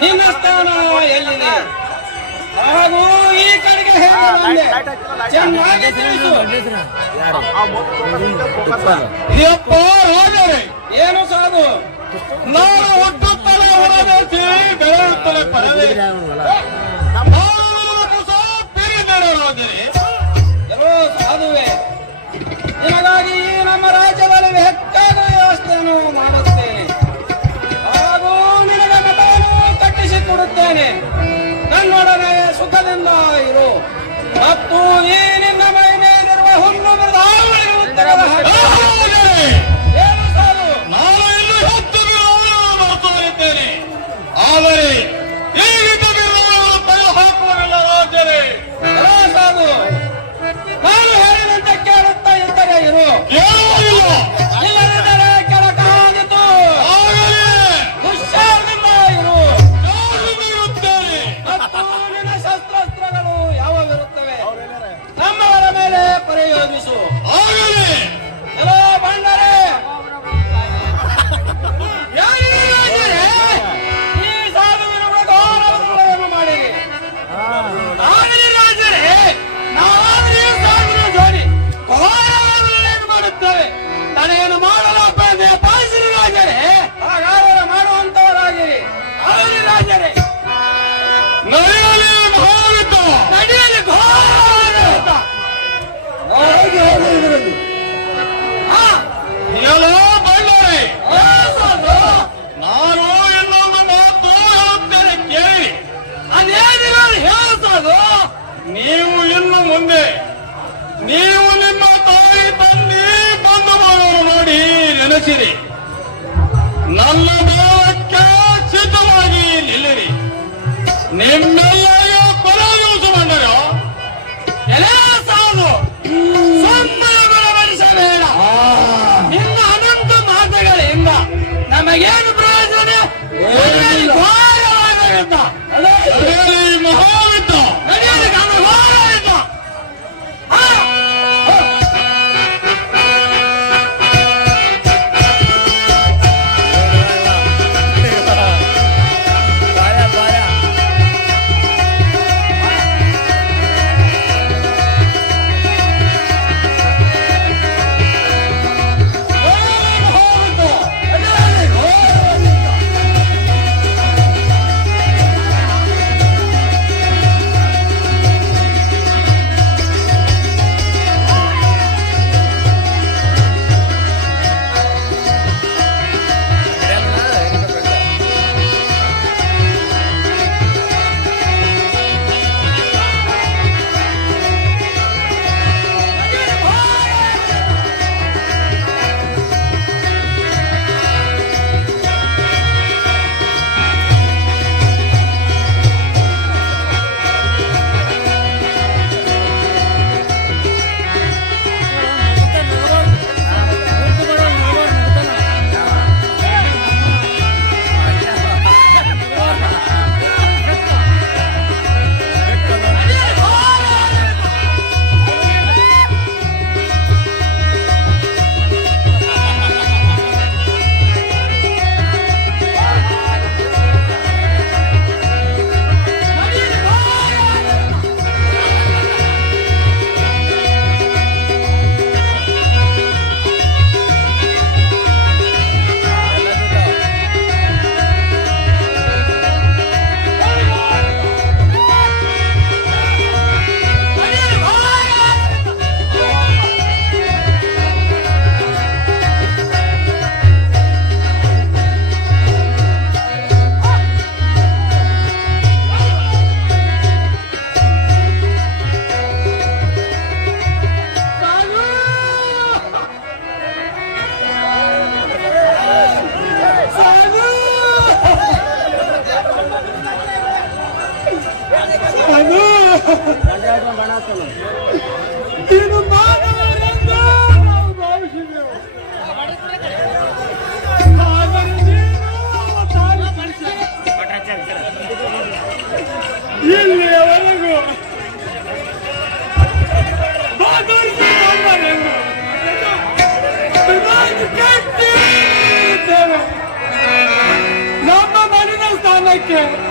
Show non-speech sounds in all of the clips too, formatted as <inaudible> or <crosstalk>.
ನಿನ್ನ ಸ್ಥಾನ ಎಲ್ಲಿದೆ ಹಾಗೂ ಈ ಕಡೆಗೆ ಹೇಗೆ ಚೆನ್ನಾಗಿ ತಿಳಿಸು ಯಪ್ಪ ಏನು ಸಾಧು ನಾನು ಹುಟ್ಟುತ್ತಲೇ ಹೊರಬೇಕು ಬೆಳೆಯುತ್ತಲೇ ಎಲ್ಲೋ ಸಾಧುವೆ. ಈ ನಮ್ಮ ರಾಜ್ಯದಲ್ಲಿ ಹೆಚ್ಚಾದ ವ್ಯವಸ್ಥೆಯನ್ನು ಮಾಡುತ್ತೇನೆ. ಹಾಗೂ ನಿನಗೆ ಮತವನ್ನು ಕಟ್ಟಿಸಿ ಕೊಡುತ್ತೇನೆ ನನ್ನೊಡನೆ ಸುಖದಿಂದ ಇರು. ಮತ್ತು ಈ ನಿನ್ನ ಮೈ ಮೇಲಿರುವ ಹುಲ್ಲು ಮೃದಾವಳಿಗೆ ನೆನೆಸಿರಿ ನನ್ನ ಭಾವಕ್ಕೆ ಸಿದ್ಧವಾಗಿ ನಿಲ್ಲಿರಿ. ನಿಮ್ಮೆಲ್ಲ ಕೊನೆ ದಿವಸ ಬಂದರೆ? ಎಲೆ ಸಾವು ಬಡಬಡಿಸಬೇಡ. ನಿನ್ನ ಅನಂತ ಮಾತುಗಳಿಂದ ನಮಗೇನು ಪ್ರಯೋಜನ take.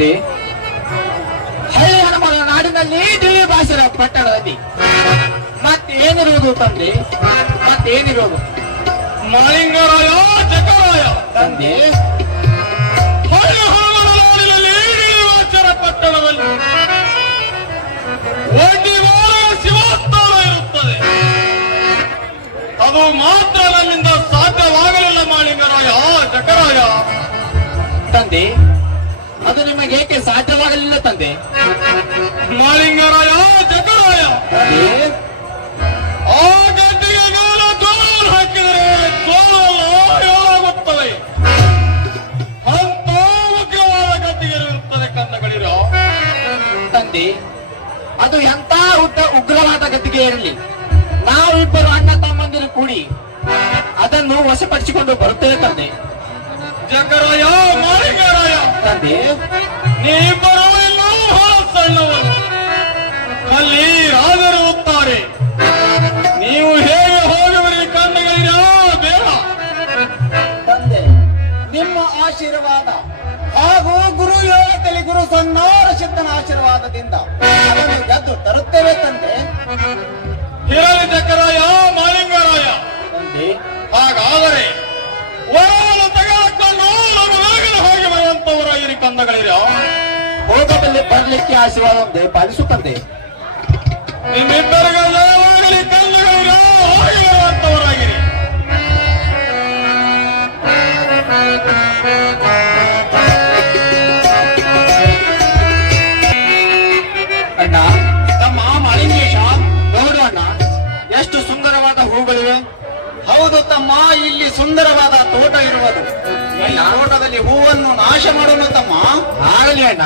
ತಂದೆ ಹಳ್ಳಿ ಹನುಮನ ನಾಡಿನಲ್ಲಿ ತಿಳಿ ಭಾಷೆ ಪಟ್ಟಣದಲ್ಲಿ ಮತ್ತೇನಿರುವುದು ತಂದೆ? ಮತ್ತೇನಿರುವುದು ಮಾಳಿಂಗರಾಯ ಜಕರಾಯ. ತಂದೆ? ಹೊಳ್ಳಿ ಹೊರಗನ ನಾಡಿನಲ್ಲಿ ಗಿಳಿವಾಚರ ಪಟ್ಟಣದಲ್ಲಿ ಒಡ್ಡಿವಾರ ಶಿವಸ್ಥಾನ ಇರುತ್ತದೆ. ಅದು ಮಾತ್ರ ನನ್ನಿಂದ ಸಾಧ್ಯವಾಗಲಿಲ್ಲ ಮಾಳಿಂಗರಾಯ ಜಕರಾಯ. ತಂದೆ? ಅದು ನಿಮಗೆ ಏಕೆ ಸಾಧ್ಯವಾಗಲಿಲ್ಲ ತಂದೆ? ಮಾಳಿಂಗರಾಯ ಜಕರಾಯ ತಂದೆ ಆ ಗಡ್ಡಿಗೆ ಗಾಲ ಜೋಳವನ್ನು ಹಾಕಿದರೆ ಜೋಳಲ್ಲ ಏಳಾಗುತ್ತವೆ ಅಂತ ಉಗ್ರವಾದ ಗದ್ದಿಗೆ ಇರುತ್ತದೆ ಕನ್ನಗಳಿರೋ ತಂದೆ ಅದು ಎಂತ ಉದ್ದ ಉಗ್ರವಾದ ಗತಿಗೆ ಇರಲಿ. ನಾವಿಬ್ಬರು ಅಣ್ಣ ತಮ್ಮಂದಿರು ಕೂಡಿ ಅದನ್ನು ವಶಪಡಿಸಿಕೊಂಡು ಬರುತ್ತೇವೆ ತಂದೆ. ಜಕರಾಯ ಮಾಳಿಂಗರಾಯ ತಂದೆ ನೀ ಇನ್ನೂ ಸಣ್ಣವನು ಅಲ್ಲಿ ರಾಜರು ಒತ್ತಾರೆ. ನೀವು ಹೇಗೆ ಹೋಗುವರಿ ಕಣ್ಣುಗಳಿರ ಬೇಡ. ತಂದೆ, ನಿಮ್ಮ ಆಶೀರ್ವಾದ ಹಾಗೂ ಗುರು ಯೋಗದಲ್ಲಿ ಗುರು ಸನ್ನಾರ ಸಿದ್ಧನ ಆಶೀರ್ವಾದದಿಂದ ಅದನ್ನು ಗೆದ್ದು ತರುತ್ತೇವೆ ತಂದೆ. ಹಿರಳಿ ಚಕರಾಯ ಮಾಲಿಂಗರಾಯ ತಂದೆ, ಹಾಗಾದರೆ ಬರುವಂತವರಾಗಿರಿ ಭೋಗದಲ್ಲಿ ಬರಲಿಕ್ಕೆ ಆಶೀರ್ವಾದ ಪಾಲಿಸು ತಂದೆ. ನಿಮ್ಮಿಬ್ಬರಿಗೆ ಕಲ್ಲುಗಳಿರ ಅಣ್ಣ ತಮ್ಮ ಮಾಲಿಂಗೇಶ ನೋಡು ಅಣ್ಣ ಎಷ್ಟು ಸುಂದರವಾದ ಹೂಗಳಿವೆ. ಹೌದು ತಮ್ಮ ಇಲ್ಲಿ ಸುಂದರವಾದ ತೋಟ ಇರುವುದು. ಈ ತೋಟದಲ್ಲಿ ಹೂವನ್ನು ನಾಶ ಮಾಡೋಣ ತಮ್ಮ ಆಗಲಿ ಅಣ್ಣ.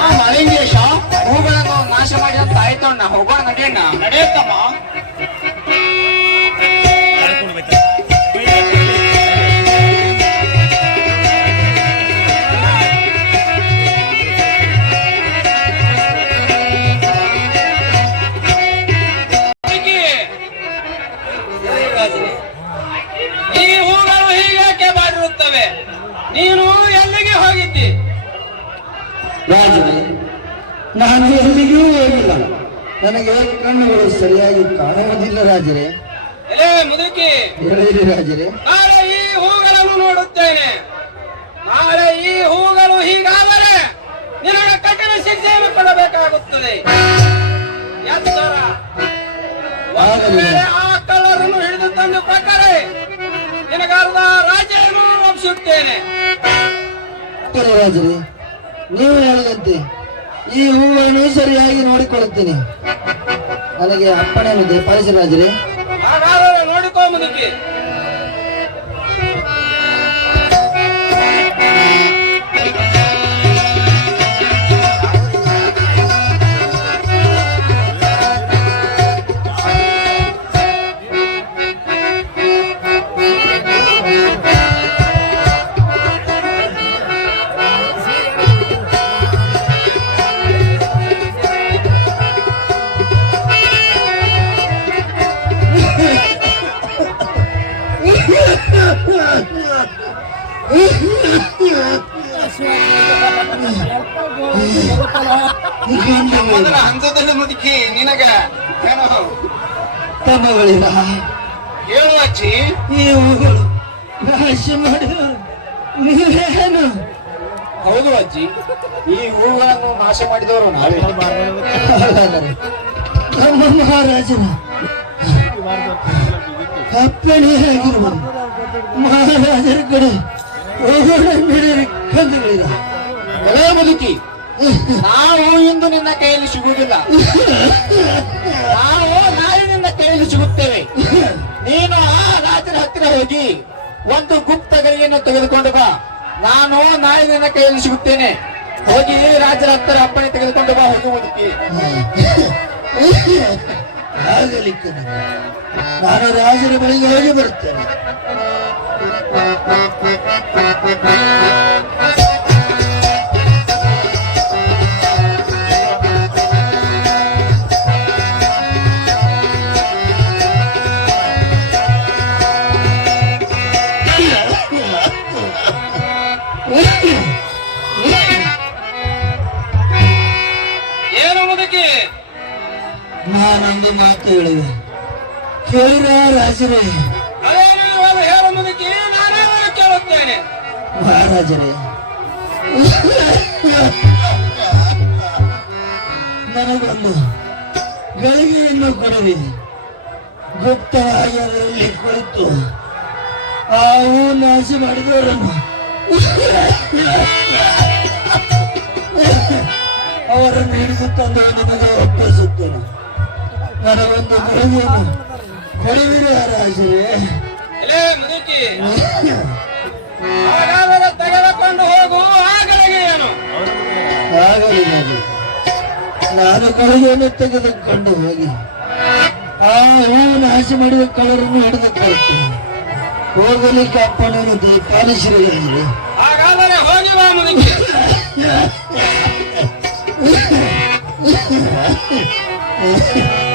ಆ ಮಲಿಂಗೇಶ ಹೂಗಳನ್ನು ನಾಶ ಮಾಡಿದಂತ ಆಯ್ತು ಅಣ್ಣ. ಹೋಗೋಣ ನಡೆಯಣ್ಣ ನಡೆಯತ್ತಮ್ಮ. ನಾನು ಎಲ್ಲಿಗೂ ಹೋಗಿಲ್ಲ ನನಗೆ ಕಣ್ಣುಗಳು ಸರಿಯಾಗಿ ಕಾಣುವುದಿಲ್ಲ ರಾಜರೇ. ಮುದುಕಿ. ಹೇಳಿರಿ ರಾಜರೇ. ನಾಳೆ ಈ ಹೂಗಳನ್ನು ನೋಡುತ್ತೇನೆ. ನಾಳೆ ಈ ಹೂಗಳು ಹೀಗಾದರೆ ನಿನಗೆ ಕಠಿಣ ಶಿಕ್ಷೆಯನ್ನು ಕೊಡಬೇಕಾಗುತ್ತದೆ. ಎತ್ತರ. ವೇಳೆ ಆ ಕಳ್ಳರನ್ನು ಹಿಡಿದು ತಂದು ಪ್ರಕಾರೆ ನಿನಗಾರದ ರಾಜ್ಯವನ್ನು ಒಪ್ಪಿಸುತ್ತೇನೆ ರಾಜರೇ. ನೀವು ಹೇಳಿದಂತೆ ಈ ಹೂವನ್ನು ಸರಿಯಾಗಿ ನೋಡಿಕೊಳ್ಳುತ್ತೇನೆ. ನನಗೆ ಅಪ್ಪಣೆಯನ್ನು ದಯಪಾಲಿಸಿ ರಾಜರೇ. ಮುದುಕಿ ನಿನಗ ಏನೋ ಏನು ಹೇಳು ಅಜ್ಜಿ? ಈ ಹೂಗಳು ನಾಶ ಮಾಡಿದ ನೀವೇನು? ಹೌದು ಅಜ್ಜಿ. ಈ ಹೂಗಳನ್ನು ನಾಶ ಮಾಡಿದವರು ನಾವೇ. ನಮ್ಮ ಮಹಾರಾಜನ ಅಪ್ಪಣೆಯಾಗಿರುವ ಮಹಾರಾಜರ ಕಡೆ ಹೋಗೋಣ ಕಂದುಗಳಿಲ್ಲ ಎಲ್ಲ ಬದುಕಿ ನಾವು ಇಂದು ನಿನ್ನ ಕೈಯಲ್ಲಿ ಸಿಗುವುದಿಲ್ಲ. ನಾವು ನಾಳೆ ನಿನ್ನ ಕೈಯಲ್ಲಿ ಸಿಗುತ್ತೇವೆ. ನೀನು ಆ ರಾಜರ ಹತ್ತಿರ ಹೋಗಿ ಒಂದು ಗುಪ್ತ ಗರಿಯನ್ನು ತೆಗೆದುಕೊಂಡು ಬಾ. ನಾನು ನಾಳೆ ನಿನ್ನ ಕೈಯಲ್ಲಿ ಸಿಗುತ್ತೇನೆ. ಹೋಗಿ ರಾಜರ ಹತ್ತಿರ ಅಪ್ಪಣೆ ತೆಗೆದುಕೊಂಡು ಬಾ, ಹೋಗಿ ಮುದುಕಿ. ನಾನು ರಾಜರ ಬಳಿಗೆ ಹೋಗಿ ಬರುತ್ತೇನೆ. ಹೇಳಿದೆ. ಕೇಳಿರ ರಾಜರೇ. ಮಹಾರಾಜರೇ. ನನಗೊಂದು ಗಳಿಗೆಯನ್ನು ಕೊಡಲಿ ಗುಪ್ತವಾಗಿ ಅದರಲ್ಲಿ ಕುಳಿತು ಆ ಹೂ ನಾಶ ಮಾಡಿದವರನ್ನು ಅವರನ್ನು ಹಿಡಿಸುತ್ತಂದು ತಂದು ನಿಮಗೆ ಒಪ್ಪಿಸುತ್ತೇನೆ. ನನಗೊಂದು ಗಳಿಗೆಯನ್ನು ಕೊಡುವಿರಿ ರಾಜರೇ. ತೆಗೆದುಕೊಂಡು ಹೋಗು. ಆಗಲಿಗೆ ನಾನು ನಾನು ಕೊಡುಗೆಯನ್ನು ತೆಗೆದುಕೊಂಡು ಹೋಗಿ ಆ ಹೂವನ್ನು ಹಸಿ ಮಾಡಿದ ಕಳರನ್ನು ಹಿಡಿದು ಕೊಡ್ತೇನೆ ಹೋಗಲಿ ಅಪ್ಪಣೆಯನ್ನು ದೀಪಾಲಿಸಿರಿ ಹಾಗಾದರೆ ಹೋಗಿ ಬಾ ಮುದುಕಿ. <laughs>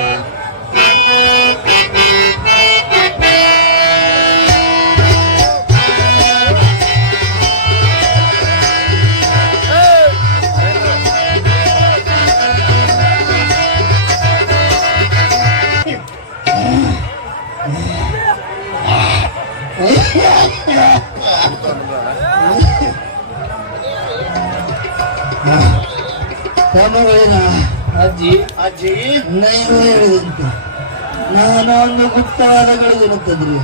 ತಮ್ಮಗಳಿನ ಅಜ್ಜಿ. ಅಜ್ಜಿ. ನೀವು ಹೇಳಿದಂತೆ ನಾನು ಒಂದು ಗುಪ್ತವಾದ ಗಳಿಗೆಯನ್ನು ತಂದ್ರಿ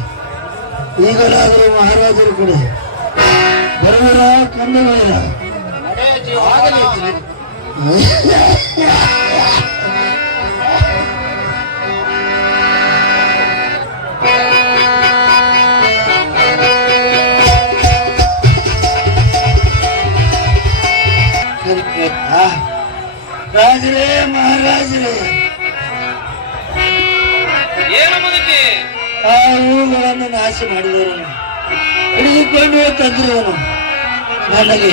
ಈಗಲಾದರೂ ಮಹಾರಾಜರು ಕೂಡ ಬರುವರ ಕಂದಗಳಿರ <laughs> ಆ ಹೂಗಳನ್ನು ನಾಶ ಮಾಡಿದವನು ಹಿಡಿದುಕೊಂಡು ತಂದಿರುವನು ನನಗೆ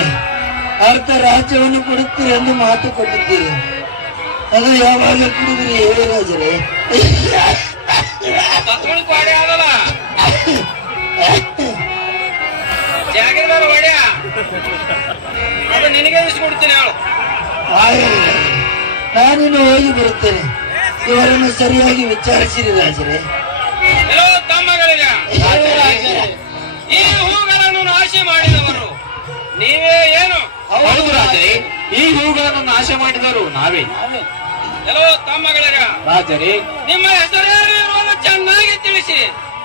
ಅರ್ಥ ರಾಜ್ಯವನ್ನು ಕೊಡುತ್ತೀರಿ ಎಂದು ಮಾತು ಕೊಟ್ಟಿದ್ದೀರಿ. ಅದು ಯಾವಾಗ ಕುಡಿದ್ರಿ ಹೇಳಿ. ರಾಜರೇ. ನಾನಿನ್ನು ಹೋಗಿ ಬರುತ್ತೇನೆ. ಇವರನ್ನು ಸರಿಯಾಗಿ ವಿಚಾರಿಸಿರಿ ರಾಜರೇ. ಎಲ್ಲೋ ತಮ್ಮಗಳಿಗೆ ಈ ಹೂಗಳನ್ನು ನಾಶ ಮಾಡಿದವರು. ನೀವೇ ಏನು? ಹೌದು ರಾಜರೇ ಈ ಹೂಗಳನ್ನು ನಾಶ ಮಾಡಿದರು ನಾವೇ. ಎಲ್ಲೋ ತಮ್ಮಗಳಿಗೆ. ರಾಜರೇ. ನಿಮ್ಮ ಹೆಸರೇನು ಇರುವುದು ಚೆನ್ನಾಗಿ ತಿಳಿಸಿ.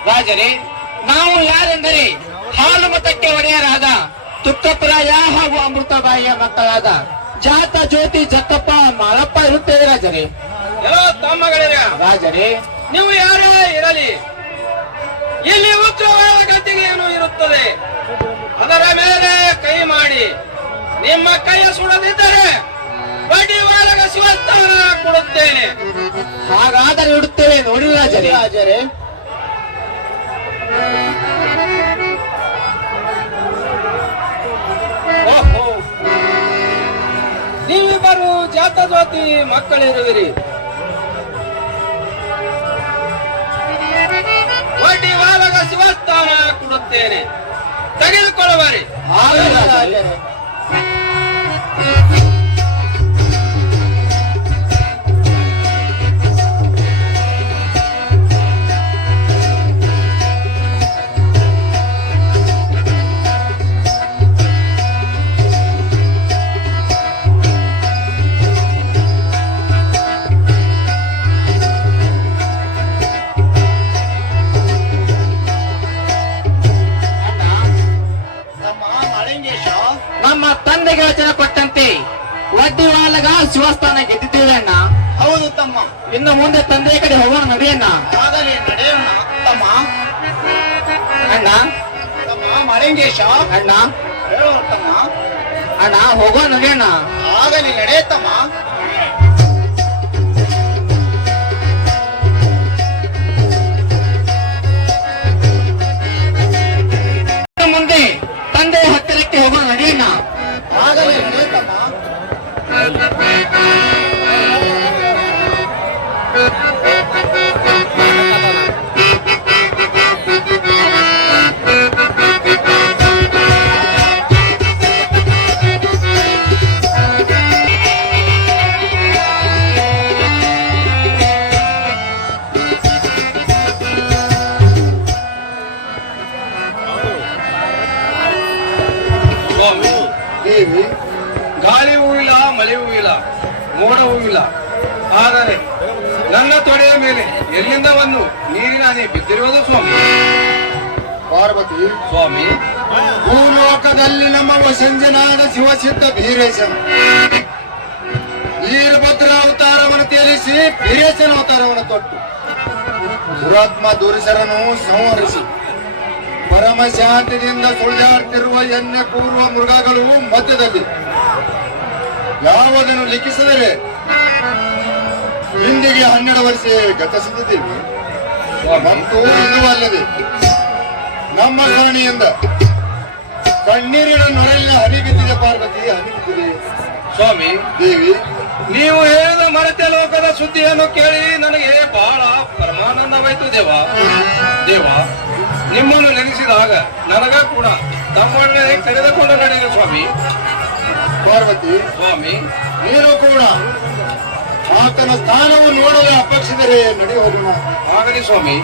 ರಾಜರೇ ನಾವು ಯಾರೆಂದರೆ ಹಾಲು ಮತಕ್ಕೆ ಒಡೆಯರಾದ ತುಕ್ಕಪ್ಪರಾಯ ಹಾಗೂ ಅಮೃತಬಾಯಿಯ ಮಕ್ಕಳಾದ ಜಾತ ಜ್ಯೋತಿ ಜಕ್ಕಪ್ಪ ಮಾರಪ್ಪ ಇರುತ್ತೇವೆ ರಾಜರೇ. ಎಲ್ಲೋ ತಮ್ಮಗಳಿಗೆ. ರಾಜರೇ. ನೀವು ಯಾರೇ ಇರಲಿ ಇಲ್ಲಿ ಉಗ್ರವಾದ ಗದ್ದಿಗೆಯನ್ನು ಇರುತ್ತದೆ? ಅದರ ಮೇಲೆ ಕೈ ಮಾಡಿ. ನಿಮ್ಮ ಕೈಯ ಸುಡದಿದ್ದರೆ ಬಡ್ಡಿ ವಾರಗ ಶಿವಸ್ಥಾನ ಕೊಡುತ್ತೇನೆ. ಹಾಗಾದರೆ ಇಡುತ್ತೇವೆ ನೋಡಿ ರಾಜರೇ. ರಾಜರೇ. ನೀವಿಬ್ಬರು ಜಾತ ಜ್ಯೋತಿ ಮಕ್ಕಳಿರುವಿರಿ. ಕೊಡುತ್ತೇನೆ ತೆಗೆದುಕೊಳ್ಳುವರಿ ನಮ್ಮ ತಂದೆಗೆ ಯೋಚನೆ ಕೊಟ್ಟಂತೆ ಒಡ್ಡಿವಾಲಗ ಶಿವಸ್ಥಾನ ಗೆದ್ದಿದ್ದೇವಣ್ಣ ಹೌದು ತಮ್ಮ. ಇನ್ನು ಮುಂದೆ ತಂದೆಯ ಕಡೆ ಹೋಗೋಣ ನಡೆಯಣ್ಣ ತಮ್ಮ. ಅಣ್ಣ. ತಮ್ಮ ಮಳೆಂಗೇಶ ಅಣ್ಣ. ತಮ್ಮ. ಅಣ್ಣ ಹೋಗೋ ನಡೆಯಣ್ಣ ಆಗಲಿ ನಡೆಯತ್ತಮ್ಮ ಮುಂದೆ ತಂದೆ ಹತ್ತಿರಕ್ಕೆ ಹೋಗೋಣ ನಡಿಯಣ್ಣ ಆಗಲೇ ಎಲ್ಲಿಂದ ನೀರಿನಲ್ಲಿ ನೀರಿನ ಬಿದ್ದಿರುವುದು ಸ್ವಾಮಿ. ಪಾರ್ವತಿ ಸ್ವಾಮಿ. ಭೂಲೋಕದಲ್ಲಿ ನಮ್ಮ ವಸಂಜನಾದ ಶಿವಸಿದ್ಧ ಭೀರೇಶನ ವೀರಭದ್ರ ಅವತಾರವನ್ನು ತೇಲಿಸಿ ಭೀರೇಶನ ಅವತಾರವನ್ನು ತೊಟ್ಟು. ದುರಾತ್ಮ ದುರಿಸರನು ಸಂಹರಿಸಿ. ಪರಮ ಶಾಂತಿಯಿಂದ ಸುಳಿದಾಡ್ತಿರುವ ಎಣ್ಣೆ ಪೂರ್ವ ಮೃಗಗಳು ಮಧ್ಯದಲ್ಲಿ. ಯಾವುದನ್ನು ಲಿಖಿಸಿದರೆ ಇಂದಿಗೆ ಹನ್ನೆರಡು ವರ್ಷ ಗತಿಸುತ್ತಿದ್ದೀವಿ ಮತ್ತು ಇದು ಅಲ್ಲದೆ. ನಮ್ಮ ಕಾಣಿಯಿಂದ ಕಣ್ಣೀರಿನ ನೊರೆಲಿನ ಹನಿ ಬಿದ್ದಿದೆ ಪಾರ್ವತಿ ಹನಿ ಬಿದ್ದಿದೆ. ಸ್ವಾಮಿ ದೇವಿ. ನೀವು ಹೇಳಿದ ಮರತೆ ಲೋಕದ ಸುದ್ದಿಯನ್ನು ಕೇಳಿ ನನಗೆ ಬಹಳ ಪರಮಾನಂದವಾಯ್ತು ದೇವ. ದೇವ ನಿಮ್ಮನ್ನು ನೆನೆಸಿದಾಗ ನನಗ ಕೂಡ ತಮ್ಮನ್ನೇ ಕರೆದುಕೊಂಡು ನಡೆಯುವ ಸ್ವಾಮಿ. ಪಾರ್ವತಿ ಸ್ವಾಮಿ. ನೀನು ಕೂಡ ಆತನ ಸ್ಥಾನವು ನೋಡಲು ಅಪೇಕ್ಷಿದರೆ ನಡೆಯ ಹೋಗೋಣ ಸ್ವಾಮಿ.